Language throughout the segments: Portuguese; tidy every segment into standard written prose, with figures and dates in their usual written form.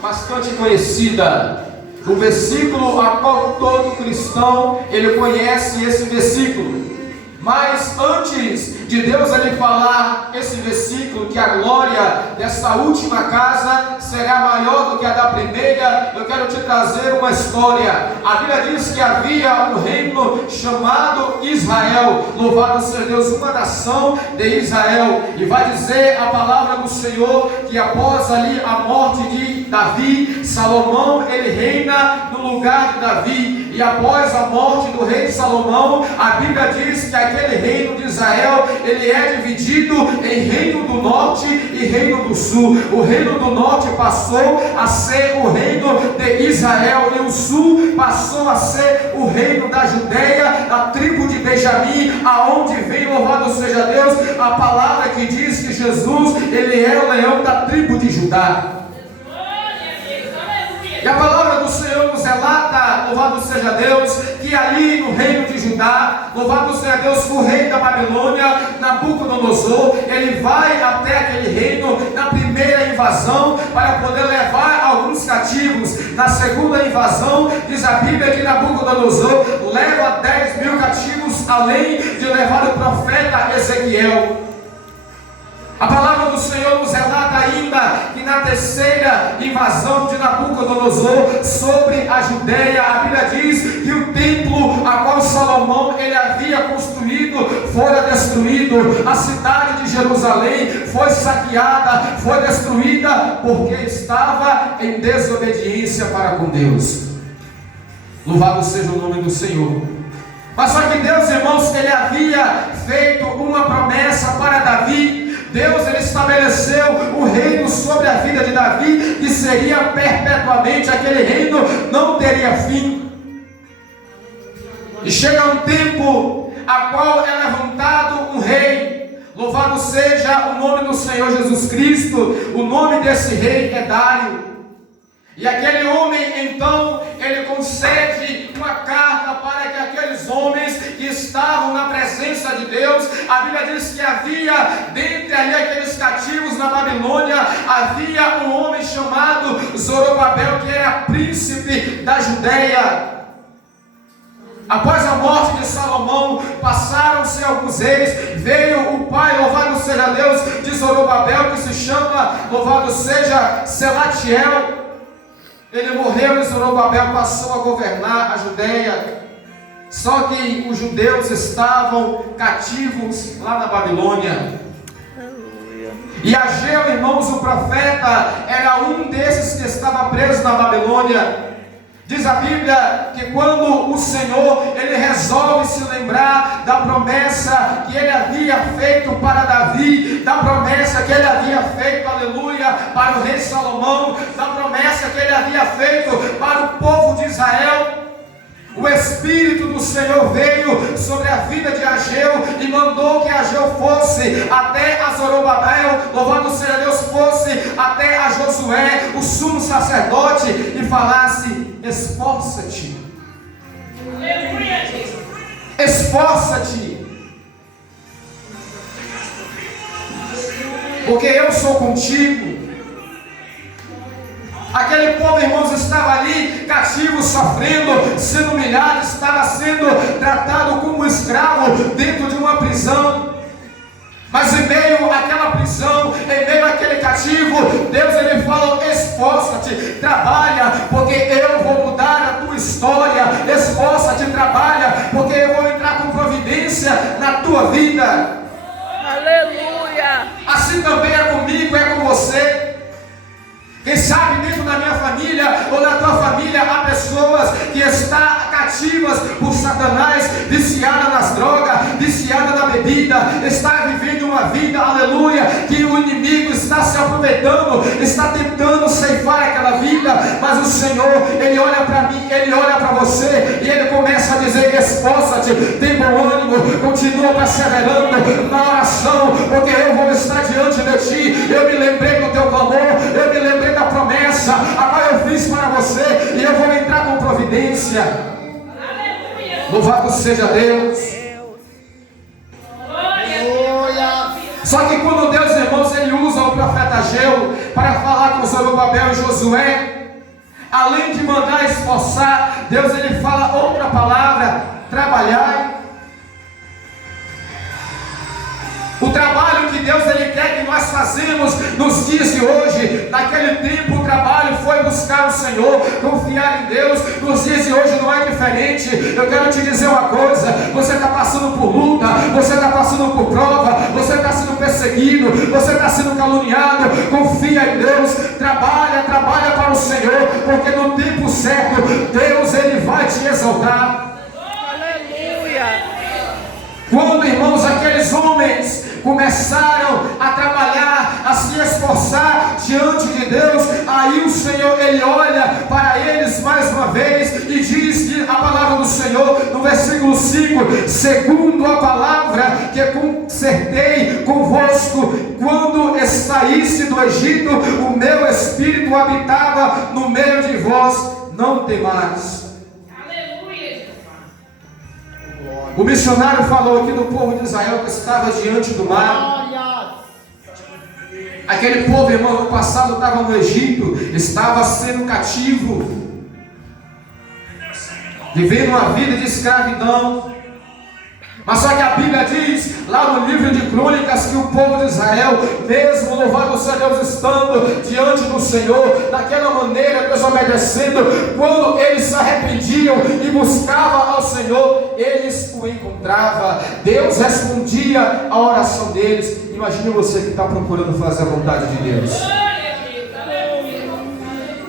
Bastante conhecida, um versículo a qual todo cristão ele conhece esse versículo. Mas antes de Deus ele falar esse versículo, que a glória dessa última casa será maior do que a da primeira, eu quero te trazer uma história. A Bíblia diz que havia um reino chamado Israel, louvado seja Deus, uma nação de Israel. E vai dizer a palavra do Senhor que após ali a morte de Davi, Salomão ele reina no lugar de Davi. E após a morte do rei Salomão, a Bíblia diz que aquele reino de Israel, ele é dividido em reino do norte e reino do sul. O reino do norte passou a ser o reino de Israel, e o sul passou a ser o reino da Judeia, da tribo de Benjamim, aonde vem, louvado seja Deus, a palavra que diz que Jesus, ele é o leão da tribo de Judá. E a palavra do Senhor nos relata, louvado seja Deus, que ali no reino de Judá, louvado seja Deus, o rei da Babilônia, Nabucodonosor, ele vai até aquele reino na primeira invasão para poder levar alguns cativos. Na segunda invasão, diz a Bíblia que Nabucodonosor leva 10.000 cativos, além de levar o profeta Ezequiel. A palavra do Senhor nos relata ainda que na terceira invasão de Nabucodonosor sobre a Judeia, a Bíblia diz que o templo a qual Salomão ele havia construído fora destruído. A cidade de Jerusalém foi saqueada, foi destruída porque estava em desobediência para com Deus. Louvado seja o nome do Senhor. Mas só que Deus, irmãos, ele havia feito uma promessa para Davi. Deus ele estabeleceu o reino sobre a vida de Davi, que seria perpetuamente, aquele reino não teria fim. E chega um tempo a qual é levantado um rei, louvado seja o nome do Senhor Jesus Cristo. O nome desse rei é Dário. E aquele homem então, ele concede uma carta para que aqueles homens que estavam na presença de Deus, a Bíblia diz que havia dentre ali aqueles cativos na Babilônia, havia um homem chamado Zorobabel, que era príncipe da Judeia. Após a morte de Salomão, passaram-se alguns reis, veio o pai, louvado seja Deus, de Zorobabel, que se chama, louvado seja Selatiel. Ele morreu e Zorobabel passou a governar a Judeia. Só que os judeus estavam cativos lá na Babilônia. E Ageu, irmãos, o profeta, era um desses que estava preso na Babilônia. Diz a Bíblia que quando o Senhor ele resolve se lembrar da promessa que ele havia feito para Davi, da promessa que ele havia feito, aleluia, para o rei Salomão, da promessa que ele havia feito para o povo de Israel, o Espírito do Senhor veio sobre a vida de Ageu e mandou que Ageu fosse até a Zorobabel, louvado seja Deus, fosse até a Josué, o sumo sacerdote, e falasse: esforça-te, esforça-te, porque eu sou contigo. Aquele povo, irmãos, estava ali cativo, sofrendo, sendo humilhado, estava sendo tratado como escravo dentro de uma prisão. Mas em meio àquela prisão, em meio àquele cativo, Deus ele falou: esforça-te, trabalha, porque eu vou mudar a tua história. Esforça-te, trabalha, porque eu vou entrar com providência na tua vida. Aleluia! Assim também é comigo, é com você. Quem sabe dentro da minha família ou da tua família há pessoas que estão cativas por Satanás, viciada nas drogas, viciada na bebida, está vivendo uma vida, aleluia, que o inimigo está se aproveitando, está tentando ceifar aquela vida. Mas o Senhor, ele olha para mim, ele olha para você e ele começa a dizer: esforça-te, tem bom ânimo, continua perseverando na oração, porque eu vou estar diante de ti. Eu me lembrei do teu clamor, eu me lembrei da promessa a qual eu fiz para você, e eu vou entrar com providência. Aleluia. Louvado seja Deus. Só que quando Deus, irmãos, ele usa o profeta Ageu para falar com Zorobabel e Josué, além de mandar esforçar, Deus ele fala outra palavra: trabalhai. O trabalho que Deus ele quer que nós fazemos nos dias de hoje, naquele tempo o trabalho foi buscar o Senhor, confiar em Deus. Nos dias de hoje não é diferente. Eu quero te dizer uma coisa: você está passando por luta, você está passando por prova, você está sendo perseguido, você está sendo caluniado. Confia em Deus, trabalha para o Senhor, porque no tempo certo Deus ele vai te exaltar. Aleluia. Quando, irmãos, aqueles homens começaram a trabalhar, a se esforçar diante de Deus, aí o Senhor ele olha para eles mais uma vez e diz que a palavra do Senhor no versículo 5: segundo a palavra que concertei convosco quando saísse do Egito, o meu espírito habitava no meio de vós, não temais. O missionário falou aqui do povo de Israel que estava diante do mar. Aquele povo, irmão, no passado estava no Egito, estava sendo cativo, vivendo uma vida de escravidão. Mas só que a Bíblia diz, lá no livro de Crônicas, que o povo de Israel, mesmo louvado seja Deus, estando diante do Senhor, daquela maneira, desobedecendo, quando eles se arrependiam e buscavam ao Senhor, eles o encontravam. Deus respondia a oração deles. Imagine você que está procurando fazer a vontade de Deus.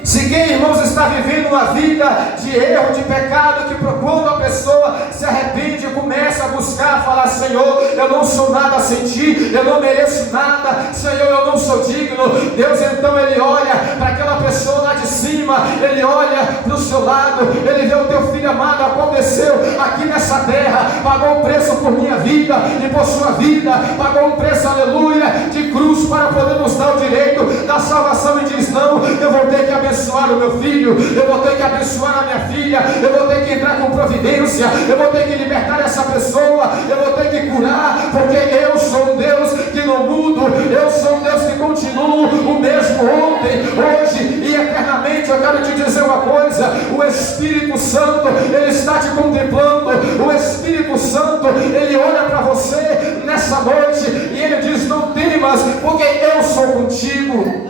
Se quem, irmãos, está vivendo uma vida de erro, de pecado, que quando a pessoa se arrepende, começa a buscar, falar: Senhor, eu não sou nada sem ti, eu não mereço nada, Senhor, eu não sou digno. Deus então ele olha para aquela pessoa lá de cima, ele olha para o seu lado, ele vê o teu filho amado, aconteceu aqui nessa terra, pagou um preço por minha vida e por sua vida, pagou um preço, aleluia, de cruz para poder nos dar o direito da salvação, e diz: não, eu vou ter que abençoar o meu filho, eu vou ter que abençoar a minha filha, eu vou ter que entrar com providência, eu vou ter que libertar essa pessoa, eu vou ter que curar, porque eu sou um Deus que não mudo, eu sou um Deus que continuo o mesmo ontem, hoje e eternamente. Eu quero te dizer uma coisa: o Espírito Santo ele está te contemplando, o Espírito Santo ele olha para você nessa noite e ele diz: não temas, porque eu sou contigo.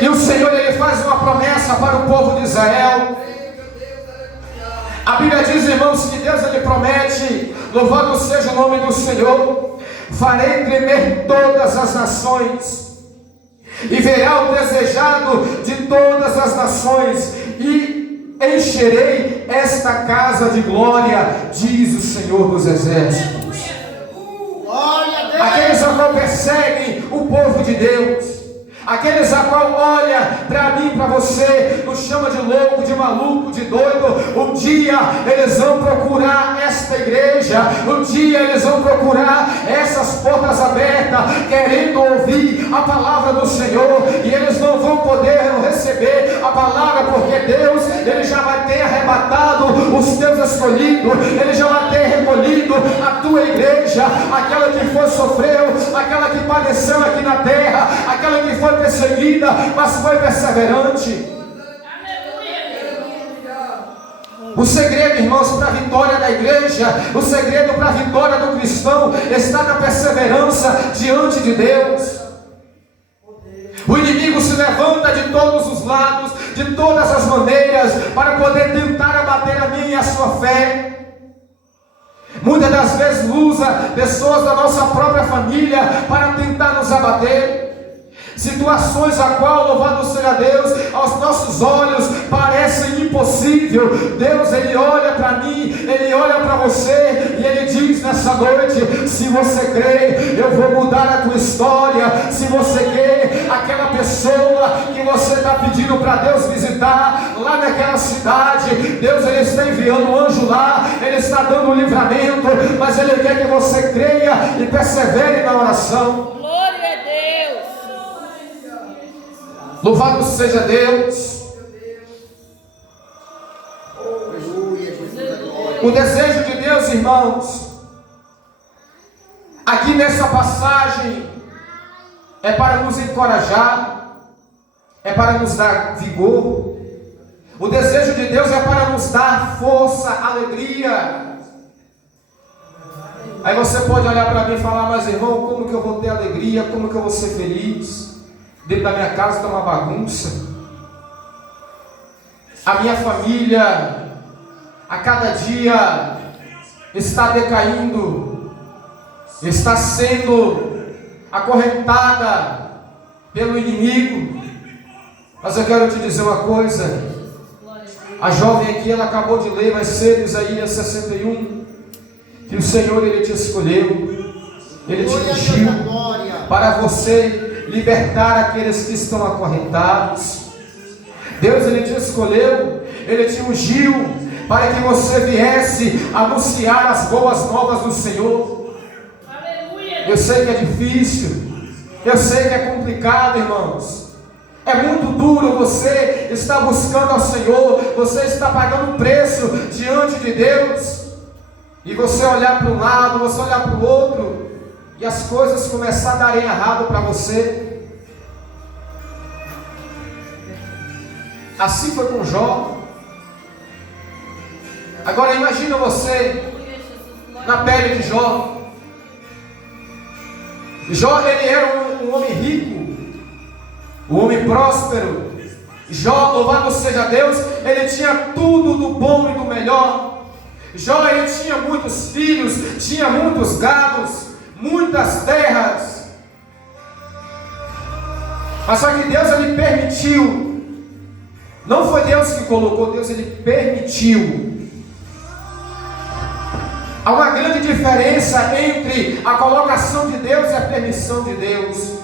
E o Senhor ele faz uma promessa para o povo de Israel. A Bíblia diz, irmãos, que Deus ele promete: louvado seja o nome do Senhor, farei tremer todas as nações, e verá o desejado de todas as nações, e encherei esta casa de glória, diz o Senhor dos exércitos. Aqueles a qual perseguem o povo de Deus, aqueles a qual olha para mim, para você, nos chama de louco, de maluco, de doido, um dia eles vão procurar esta igreja, um dia eles vão procurar essas portas abertas, querendo ouvir a palavra do Senhor, e eles não vão poder receber a palavra, porque Deus ele já vai ter arrebatado os teus escolhidos, ele já vai ter recolhido a tua igreja, aquela que sofreu, aquela que padeceu aqui na terra, aquela que foi perseguida, mas foi perseverante. O segredo, irmãos, para a vitória da igreja, o segredo para a vitória do cristão está na perseverança diante de Deus. O inimigo se levanta de todos os lados, de todas as maneiras, para poder tentar abater a minha e a sua fé. Muitas das vezes usa pessoas da nossa própria família para tentar nos abater. Situações a qual, louvado seja Deus, aos nossos olhos parecem impossível. Deus ele olha para mim, ele olha para você e ele diz nessa noite: se você crê, eu vou mudar a tua história. Se você crê, aquela pessoa que você está pedindo para Deus visitar lá naquela cidade, Deus ele está enviando um anjo lá, ele está dando um livramento, mas ele quer que você creia e persevere na oração. Louvado seja Deus. O desejo de Deus, irmãos, aqui Aqui nessa passagem é para nos encorajar, é para nos dar vigor. O desejo de Deus é para nos dar força, alegria. Aí você pode olhar para mim e falar: mas irmão, como que eu vou ter alegria? Como que eu vou ser feliz? Dentro da minha casa está uma bagunça. A minha família a cada dia está decaindo, está sendo acorrentada pelo inimigo. Mas eu quero te dizer uma coisa. A jovem aqui, ela acabou de ler mais cedo Isaías 61, que o Senhor, Ele te escolheu, Ele te ungiu para você libertar aqueles que estão acorrentados. Deus, Ele te escolheu, Ele te ungiu para que você viesse anunciar as boas novas do Senhor. Eu sei que é difícil, eu sei que é complicado, irmãos. É muito duro, você está buscando ao Senhor, você está pagando um preço diante de Deus, e você olhar para um lado, você olhar para o outro, e as coisas começar a darem errado para você. Assim foi com Jó. Agora imagina você na pele de Jó. Jó, ele era um homem rico, um homem próspero. Jó, louvado seja Deus, ele tinha tudo do bom e do melhor. Jó, ele tinha muitos filhos, tinha muitos gados, muitas terras. Mas só que Deus, ele permitiu. Não foi Deus que colocou, Deus, ele permitiu. Há uma grande diferença entre a colocação de Deus e a permissão de Deus.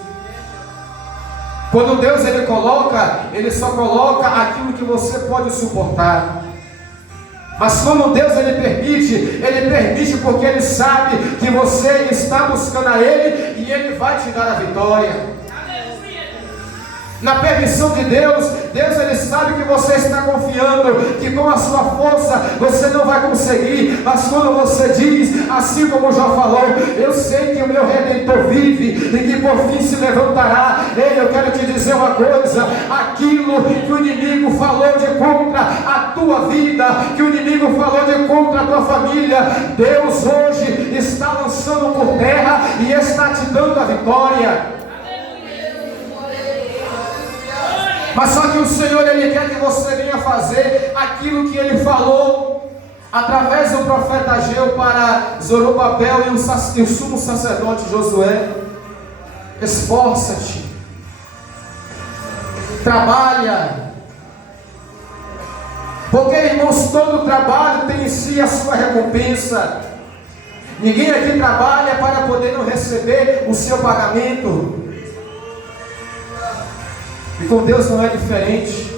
Quando Deus, ele coloca, ele só coloca aquilo que você pode suportar. Mas quando Deus, ele permite porque Ele sabe que você está buscando a Ele e Ele vai te dar a vitória. Na permissão de Deus, Deus, ele sabe que você está confiando, que com a sua força você não vai conseguir. Mas quando você diz, assim como Jó falou: eu sei que o meu Redentor vive e que por fim se levantará. Ei, eu quero te dizer uma coisa: aquilo que o inimigo falou de contra a tua vida, que o inimigo falou de contra a tua família, Deus hoje está lançando por terra e está te dando a vitória. Mas só que o Senhor, Ele quer que você venha fazer aquilo que Ele falou através do profeta Ageu para Zorobabel e o sumo sacerdote Josué. Esforça-te, trabalha, porque, irmãos, todo trabalho tem em si a sua recompensa. Ninguém aqui trabalha para poder não receber o seu pagamento. E com Deus não é diferente.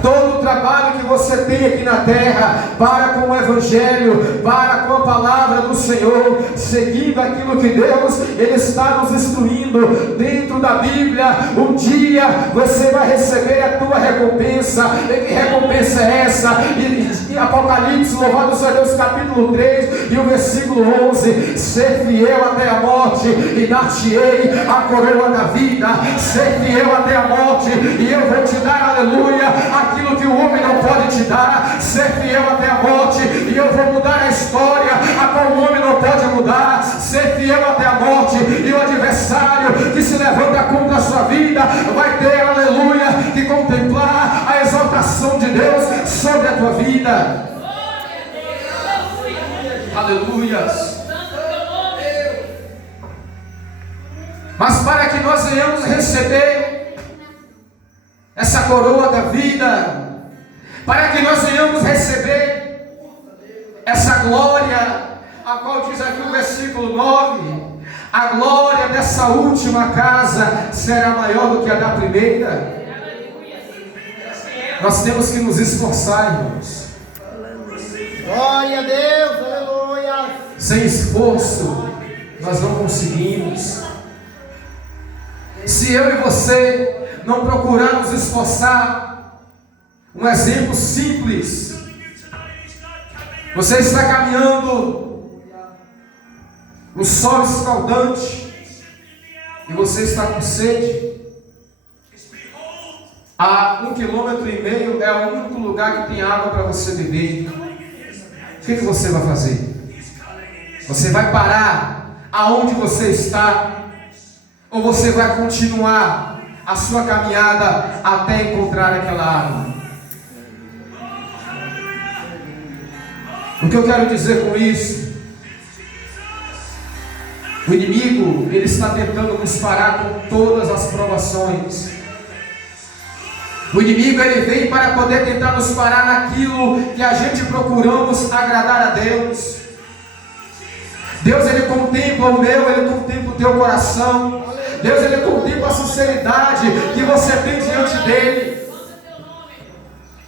Todo o trabalho que você tem aqui na terra, para com o Evangelho, para com a palavra do Senhor, seguindo aquilo que Deus, Ele está nos instruindo dentro da Bíblia. Um dia você vai receber a tua recompensa. E que recompensa é essa? E Apocalipse, louvado seja Deus, capítulo 3 e o versículo 11: ser fiel até a morte e dar-te-ei a coroa da vida. Ser fiel até a morte e eu vou te dar, aleluia, aquilo que o homem não pode te dar. Ser fiel até a morte e eu vou mudar a história a qual o homem não pode mudar. Ser fiel até a morte e o adversário que se levanta contra a sua vida vai ter, aleluia, que contemplar a exaltação de Deus sobre a tua vida. Aleluias. Mas para que nós venhamos receber essa coroa da vida, para que nós venhamos receber essa glória, a qual diz aqui o versículo 9: a glória dessa última casa será maior do que a da primeira. Nós temos que nos esforçar, irmãos. Glória a Deus, aleluia. Sem esforço nós não conseguimos. Se eu e você não procurar nos esforçar, um exemplo simples: você está caminhando o sol escaldante, e você está com sede. A 1,5 km é o único lugar que tem água para você beber. O que você vai fazer? Você vai parar aonde você está? Ou você vai continuar a sua caminhada até encontrar aquela água? O que eu quero dizer com isso? O inimigo, ele está tentando nos parar com todas as provações. O inimigo, ele vem para poder tentar nos parar naquilo que a gente procuramos agradar a Deus. Deus, ele contempla o meu, ele contempla o teu coração. Deus, ele contempla a sinceridade que você tem diante dele.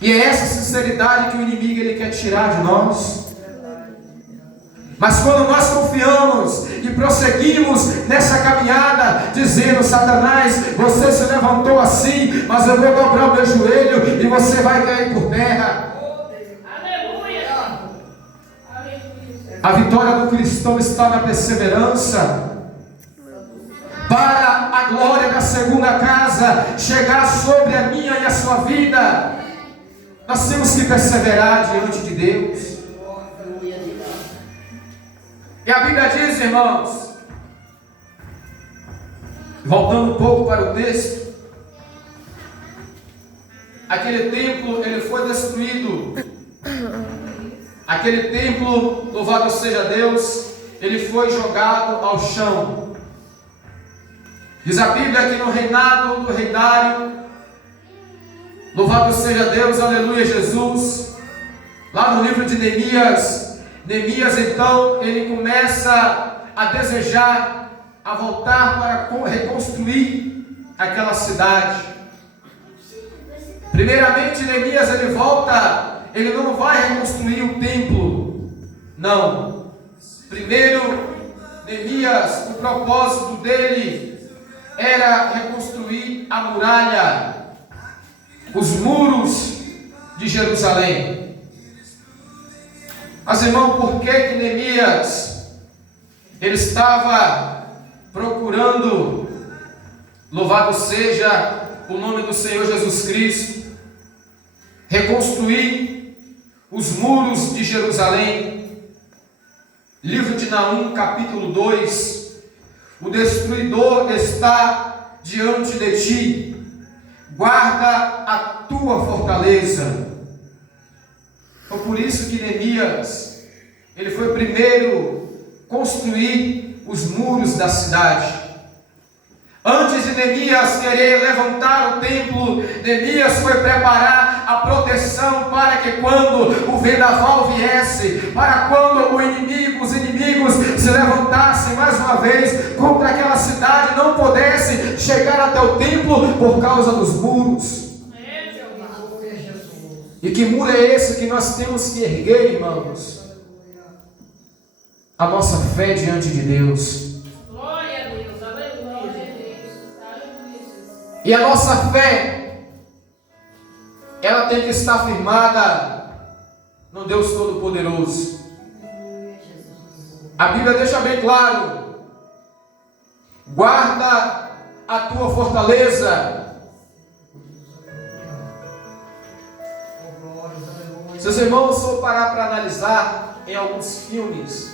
E é essa sinceridade que o inimigo, ele quer tirar de nós. Mas quando nós confiamos e prosseguimos nessa caminhada, dizendo: Satanás, você se levantou assim, mas eu vou dobrar o meu joelho e você vai cair por terra. Aleluia! A vitória do cristão está na perseverança. Para a glória da segunda casa chegar sobre a minha e a sua vida, nós temos que perseverar diante de Deus. E a Bíblia diz, irmãos, voltando um pouco para o texto, aquele templo, ele foi destruído. Aquele templo, louvado seja Deus, ele foi jogado ao chão. Diz a Bíblia que no reinado do rei Dário, louvado seja Deus, aleluia Jesus, lá no livro de Neemias, então, ele começa a desejar, a voltar para reconstruir aquela cidade. Primeiramente, Neemias, ele volta, ele não vai reconstruir o templo, não. Primeiro, Neemias, o propósito dele era reconstruir a muralha, os muros de Jerusalém. Mas, irmão, por que Neemias, ele estava procurando, louvado seja o nome do Senhor Jesus Cristo, reconstruir os muros de Jerusalém? Livro de Naum, capítulo 2, o destruidor está diante de ti, guarda a tua fortaleza. Foi por isso que Neemias, ele foi primeiro construir os muros da cidade. Antes de Neemias querer levantar o templo, Neemias foi preparar a proteção para que quando o vendaval viesse, para quando os inimigos se levantassem mais uma vez contra aquela cidade, não pudesse chegar até o templo por causa dos muros. E que muro é esse que nós temos que erguer, irmãos? A nossa fé diante de Deus. Glória a Deus, aleluia. E a nossa fé, ela tem que estar firmada no Deus Todo-Poderoso. A Bíblia deixa bem claro: guarda a tua fortaleza. Seus irmãos, se eu parar para analisar em alguns filmes,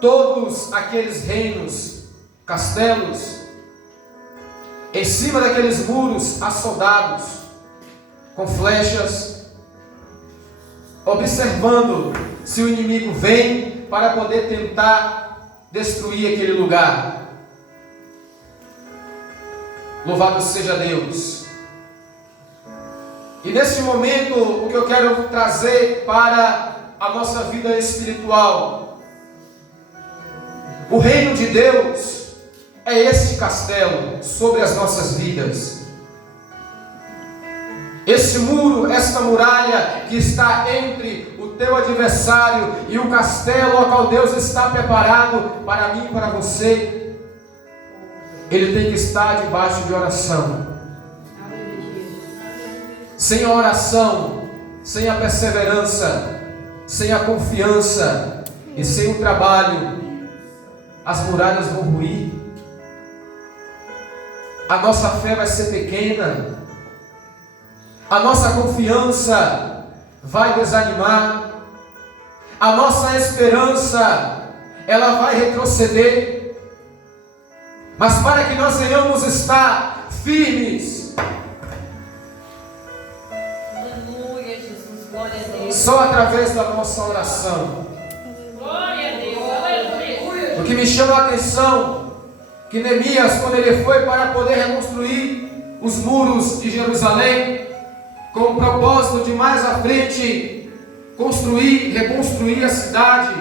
todos aqueles reinos, castelos, em cima daqueles muros há soldados com flechas, observando se o inimigo vem para poder tentar destruir aquele lugar. Louvado seja Deus. E nesse momento, o que eu quero trazer para a nossa vida espiritual, o reino de Deus é esse castelo sobre as nossas vidas. Esse muro, esta muralha que está entre o teu adversário e o castelo ao qual Deus está preparado para mim e para você, ele tem que estar debaixo de oração. Sem a oração, sem a perseverança, sem a confiança, E sem o trabalho, as muralhas vão ruir. A nossa fé vai ser pequena. A nossa confiança vai desanimar. A nossa esperança, ela vai retroceder. Mas para que nós venhamos estar firmes, Aleluia, Jesus. Glória a Deus. só através da nossa oração. Glória a Deus. Aleluia. O que me chama a atenção, que Neemias, quando ele foi para poder reconstruir os muros de Jerusalém, com o propósito de mais à frente reconstruir a cidade,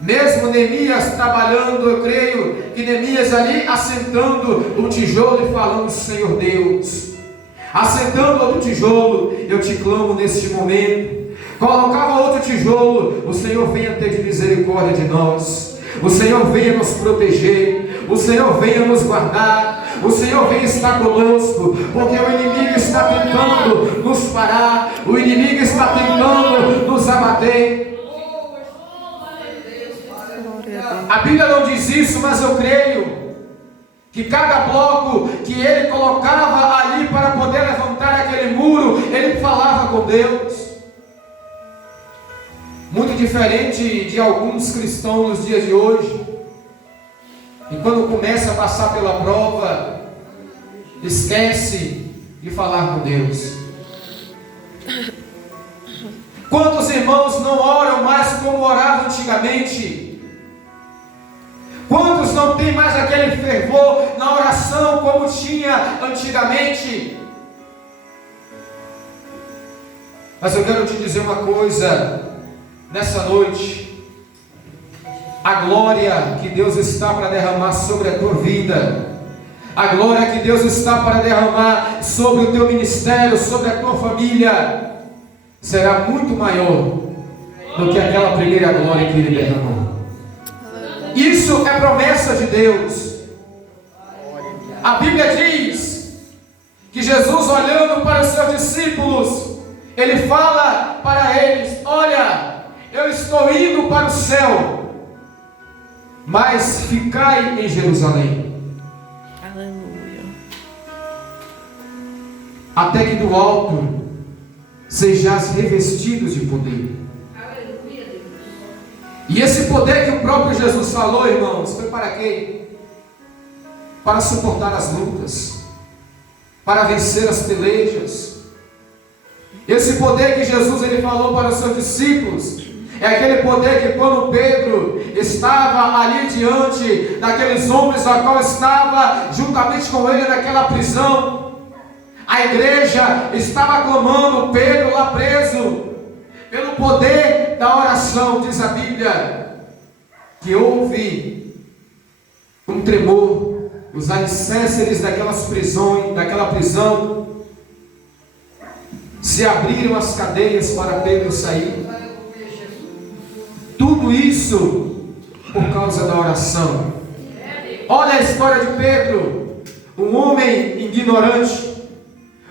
mesmo Neemias trabalhando, eu creio que Neemias ali assentando o tijolo e falando: Senhor Deus, assentando outro tijolo, eu te clamo neste momento. Colocava outro tijolo, o Senhor venha ter de misericórdia de nós, o Senhor venha nos proteger, o Senhor venha nos guardar, o Senhor venha estar conosco, porque o inimigo está tentando nos parar, o inimigo está tentando nos abater. A Bíblia não diz isso, mas eu creio que cada bloco que ele colocava ali para poder levantar aquele muro, ele falava com Deus. Muito diferente de alguns cristãos nos dias de hoje, e quando começa a passar pela prova, esquece de falar com Deus. Quantos irmãos não oram mais como oravam antigamente? Quantos não têm mais aquele fervor na oração como tinha antigamente? Mas eu quero te dizer uma coisa nessa noite: a glória que Deus está para derramar sobre a tua vida, a glória que Deus está para derramar sobre o teu ministério, sobre a tua família, será muito maior do que aquela primeira glória que Ele derramou. Isso é promessa de Deus. A Bíblia diz que Jesus, olhando para os seus discípulos, Ele fala para eles: olha, eu estou indo para o céu, mas ficai em Jerusalém, Aleluia. até que do alto sejais revestidos de poder. Aleluia, Deus. E esse poder que o próprio Jesus falou, irmãos, foi para quê? Para suportar as lutas, para vencer as pelejas. Esse poder que Jesus ele falou para os seus discípulos é aquele poder que quando Pedro estava ali diante daqueles homens a qual estava juntamente com ele naquela prisão, a igreja estava clamando Pedro lá preso. Pelo poder da oração, diz a Bíblia, que houve um tremor, os alicerces daquela prisão se abriram as cadeias para Pedro sair. Tudo isso por causa da oração. Olha a história de Pedro, um homem ignorante,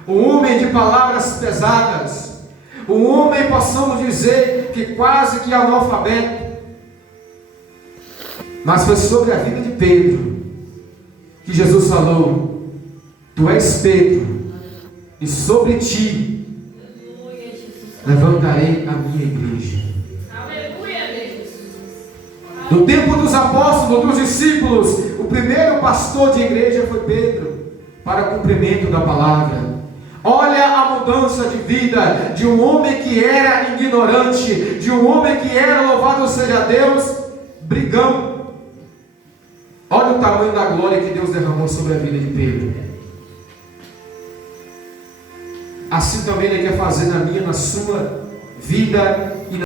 um homem de palavras pesadas, um homem, possamos dizer, que quase que analfabeto. Mas foi sobre a vida de Pedro que Jesus falou: tu és Pedro, e sobre ti levantarei a minha igreja. Aleluia, Deus. No tempo dos apóstolos, dos discípulos, o primeiro pastor de igreja foi Pedro, para cumprimento da palavra. Olha a mudança de vida de um homem que era ignorante, de um homem que era, louvado seja Deus, brigão. Olha o tamanho da glória que Deus derramou sobre a vida de Pedro. Assim também Ele quer fazer na minha, na sua vida e na